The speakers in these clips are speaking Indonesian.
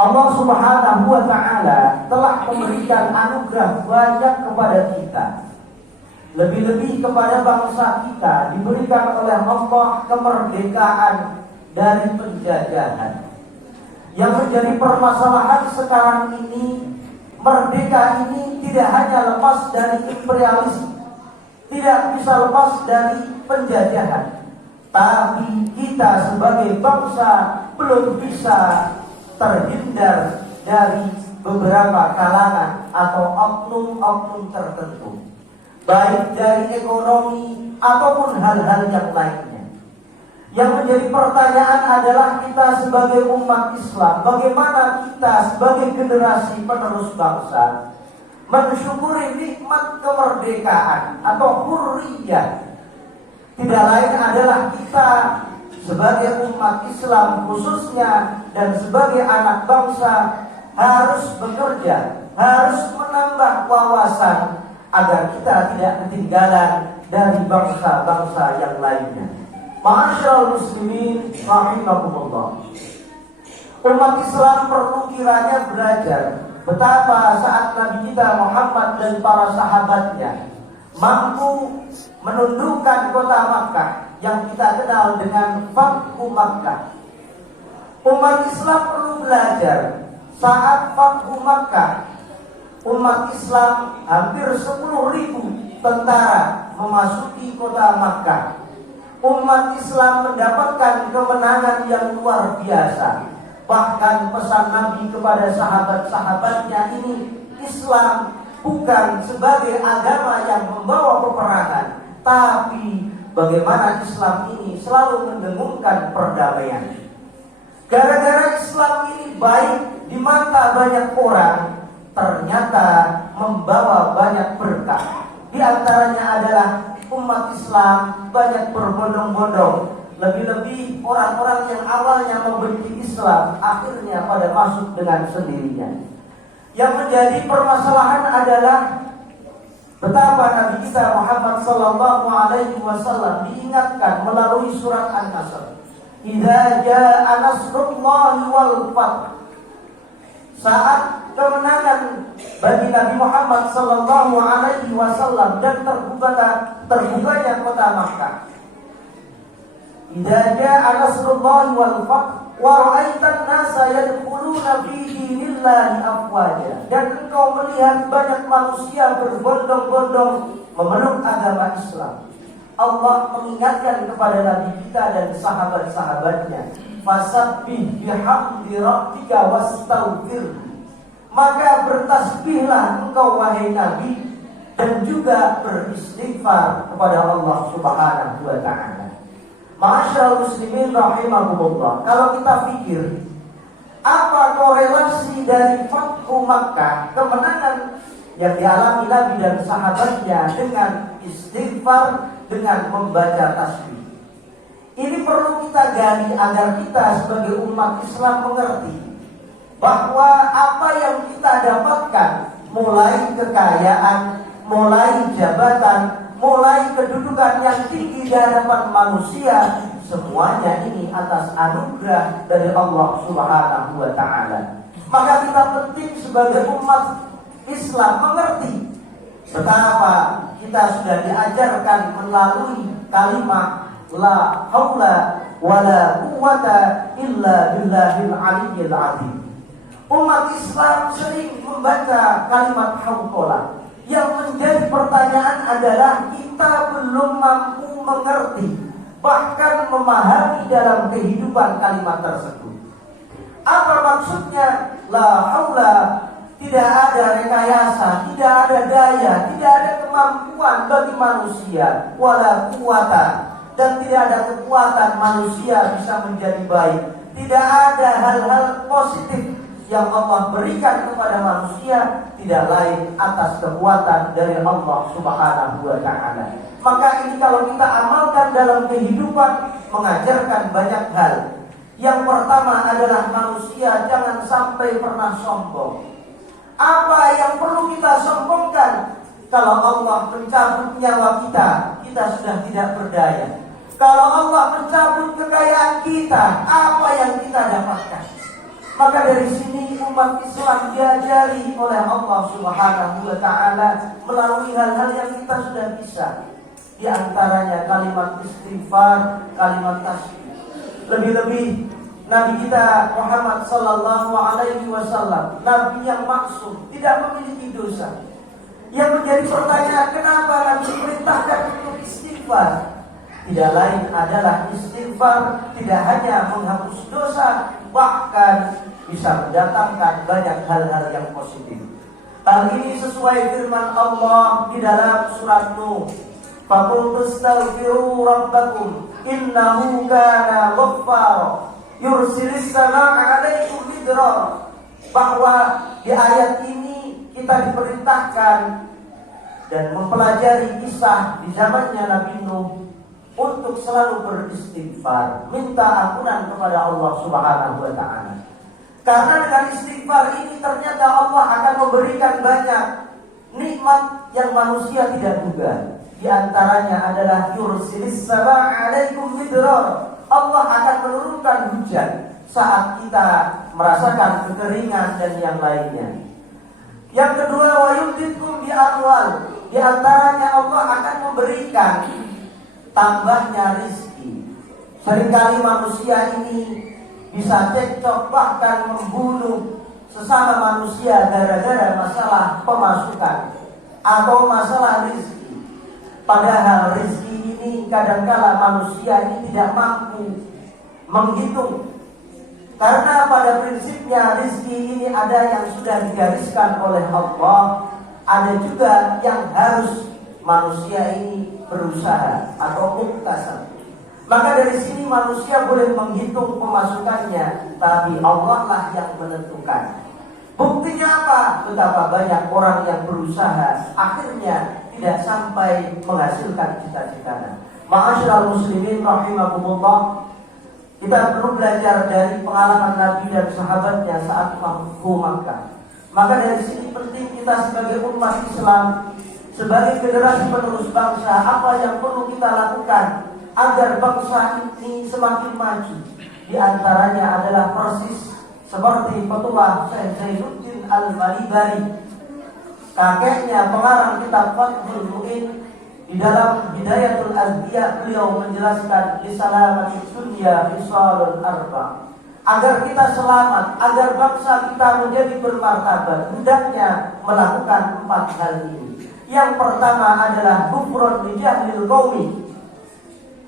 Allah Subhanahu wa ta'ala telah memberikan anugerah banyak kepada kita. Lebih-lebih kepada bangsa kita diberikan oleh Allah kemerdekaan dari penjajahan. Yang menjadi permasalahan sekarang ini, merdeka ini tidak hanya lepas dari imperialisme, tidak bisa lepas dari penjajahan, tapi kita sebagai bangsa belum bisa terhindar dari beberapa kalangan atau oknum-oknum tertentu, baik dari ekonomi ataupun hal-hal yang lainnya. Yang menjadi pertanyaan adalah kita sebagai umat Islam, bagaimana kita sebagai generasi penerus bangsa mensyukuri nikmat kemerdekaan atau hurriyah. Tidak lain adalah kita sebagai umat Islam khususnya dan sebagai anak bangsa harus bekerja, harus menambah wawasan agar kita tidak ketinggalan dari bangsa-bangsa yang lainnya. Ma'asyiral muslimin rahimakumullah. Umat Islam perlu kiranya belajar betapa saat Nabi kita Muhammad dan para sahabatnya mampu menundukkan kota Makkah yang kita kenal dengan Fathu Makkah. Umat Islam perlu belajar saat Fathu Makkah, umat Islam hampir 10.000 tentara memasuki kota Makkah. Umat Islam mendapatkan kemenangan yang luar biasa. Bahkan pesan Nabi kepada sahabat-sahabatnya ini, Islam bukan sebagai agama yang membawa peperangan, tapi bagaimana Islam ini selalu mendengungkan perdamaian. Gara-gara Islam ini baik di mata banyak orang, ternyata membawa banyak berkah. Di antaranya adalah umat Islam banyak berbondong-bondong. Lebih-lebih orang-orang yang awalnya membenci Islam akhirnya pada masuk dengan sendirinya. Yang menjadi permasalahan adalah betapa Nabi kita Muhammad sallallahu alaihi wasallam diingatkan melalui surat An-Nasr. Idza jaa nasrullahi wal fath. Saat kemenangan bagi Nabi Muhammad sallallahu alaihi wasallam dan terbukanya kota Makkah. Idza jaa nasrullahi wal fath wa ra'aitan nasa yadkhuluna fi dinillahi afwaja. Dan engkau melihat banyak manusia berbondong-bondong memeluk agama Islam. Allah mengingatkan kepada Nabi kita dan sahabat-sahabatnya, fasabbih bihamdi rabbika wastaghfir. Maka bertasbihlah engkau wahai Nabi dan juga beristighfar kepada Allah Subhanahu wa ta'ala. Ma'asyiral muslimin rahimakumullah. Kalau kita pikir apa korelasi dari Fathu Makkah, kemenangan yang dialami Nabi dan sahabatnya dengan istighfar, dengan membaca tasbih. Ini perlu kita gali agar kita sebagai umat Islam mengerti bahwa apa yang kita dapatkan, mulai kekayaan, mulai jabatan, mulai kedudukan yang tinggi di hadapan manusia, semuanya ini atas anugerah dari Allah Subhanahu wa ta'ala. Maka kita penting sebagai umat Islam mengerti betapa kita sudah diajarkan melalui kalimat la haula wala quwwata illa billahil aliyyil azim. Umat Islam sering membaca kalimat hauqala. Yang menjadi pertanyaan adalah kita belum mampu mengerti, bahkan memahami dalam kehidupan kalimat tersebut. Apa maksudnya la haula? Tidak ada rekayasa, tidak ada daya, tidak ada kemampuan bagi manusia, wala quwwata, dan tidak ada kekuatan manusia bisa menjadi baik. Tidak ada hal-hal positif yang Allah berikan kepada manusia, tidak lain atas kekuatan dari Allah Subhanahu wa ta'ala. Maka ini kalau kita amalkan dalam kehidupan, mengajarkan banyak hal. Yang pertama adalah manusia jangan sampai pernah sombong. Apa yang perlu kita sombongkan? Kalau Allah mencabut nyawa kita, kita sudah tidak berdaya. Kalau Allah mencabut kekayaan kita, apa yang kita dapatkan? Maka dari sini umat Islam diajari oleh Allah Subhanahu wa Ta'ala melalui hal-hal yang kita sudah bisa. Di antaranya kalimat istighfar, kalimat tasbih. Lebih-lebih Nabi kita Muhammad sallallahu alaihi wasallam, Nabi yang maksum, tidak memiliki dosa. Yang menjadi pertanyaan, kenapa Nabi perintahkan untuk istighfar? Tidak lain adalah istighfar tidak hanya menghapus dosa, bahkan bisa mendatangkan banyak hal-hal yang positif. Hal ini sesuai firman Allah di dalam surat Nuh. Faqul tastaghfiru rabbakum innahu kana ghaffara yursilis samaa'a 'alaikum midrar. Bahwa di ayat ini kita diperintahkan dan mempelajari kisah di zamannya Nabi Nuh untuk selalu beristighfar, minta ampunan kepada Allah Subhanahu wa Ta'ala. Karena dengan istighfar ini ternyata Allah akan memberikan banyak nikmat yang manusia tidak duga. Di antaranya adalah yursilis samaa'a 'alaikum midrar. Allah akan menurunkan hujan saat kita merasakan kekeringan dan yang lainnya. Yang kedua, wa yumditkum bi amwal. Di antaranya Allah akan memberikan tambahnya rizki. Seringkali manusia ini bisa cekcok bahkan membunuh sesama manusia gara-gara masalah pemasukan atau masalah rizki. Padahal rizki ini kadangkala manusia ini tidak mampu menghitung. Karena pada prinsipnya rizki ini ada yang sudah digariskan oleh Allah, ada juga yang harus manusia ini berusaha atau muktasab. Maka dari sini manusia boleh menghitung pemasukannya, tapi Allah lah yang menentukan. Buktinya apa? Betapa banyak orang yang berusaha akhirnya tidak sampai menghasilkan cita-citanya. Ma'asyiral muslimin rahimakumullah, kita perlu belajar dari pengalaman Nabi dan sahabatnya saat Fathu Makkah. Maka dari sini penting kita sebagai umat Islam, sebagai generasi penerus bangsa, apa yang perlu kita lakukan agar bangsa ini semakin maju. Di antaranya adalah persis seperti petuah Syekh Zainuddin Al-Malibari, kakeknya pengarang kitab Fathul Mu'in. Di dalam Hidayatul Azdiya beliau menjelaskan di salamati dunya fisalul arba. Agar kita selamat, agar bangsa kita menjadi bermartabat, hendaknya melakukan 4 hal ini. Yang pertama adalah ghufrun li jahlil qaumi.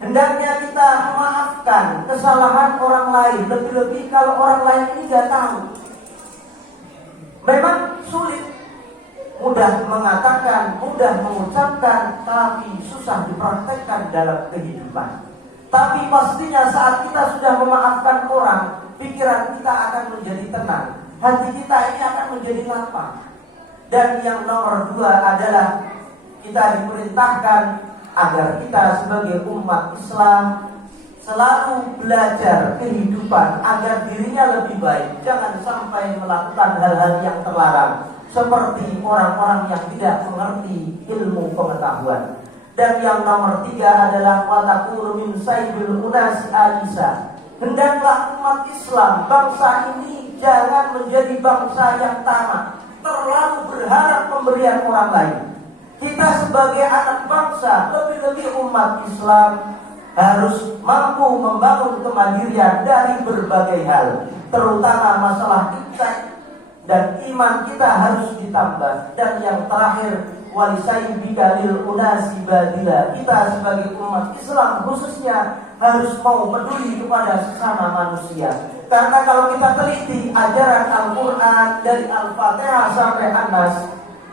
Hendaknya kita memaafkan kesalahan orang lain, lebih-lebih kalau orang lain ini tidak tahu. Memang sulit, mudah mengatakan, mudah mengucapkan, tapi susah dipraktekkan dalam kehidupan. Tapi pastinya saat kita sudah memaafkan orang, pikiran kita akan menjadi tenang, hati kita ini akan menjadi lapang. Dan yang nomor 2 adalah kita diperintahkan agar kita sebagai umat Islam selalu belajar kehidupan agar dirinya lebih baik. Jangan sampai melakukan hal-hal yang terlarang, seperti orang-orang yang tidak mengerti ilmu pengetahuan. Dan yang nomor 3 adalah watakunu min sayyidil unasi alisa. Hendaklah umat Islam, bangsa ini jangan menjadi bangsa yang tamak, terlalu berharap pemberian orang lain. Kita sebagai anak bangsa, lebih-lebih umat Islam, harus mampu membangun kemandirian dari berbagai hal, terutama masalah ibadah dan iman kita harus ditambah. Dan yang terakhir, walisaibika lil unasi badila. Kita sebagai umat Islam khususnya harus mau peduli kepada sesama manusia. Karena kalau kita teliti ajaran Al-Quran dari Al-Fatihah sampai An-Nas,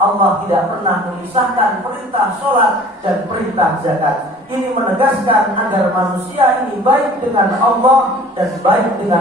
Allah tidak pernah memisahkan perintah sholat dan perintah zakat. Ini menegaskan agar manusia ini baik dengan Allah dan baik dengan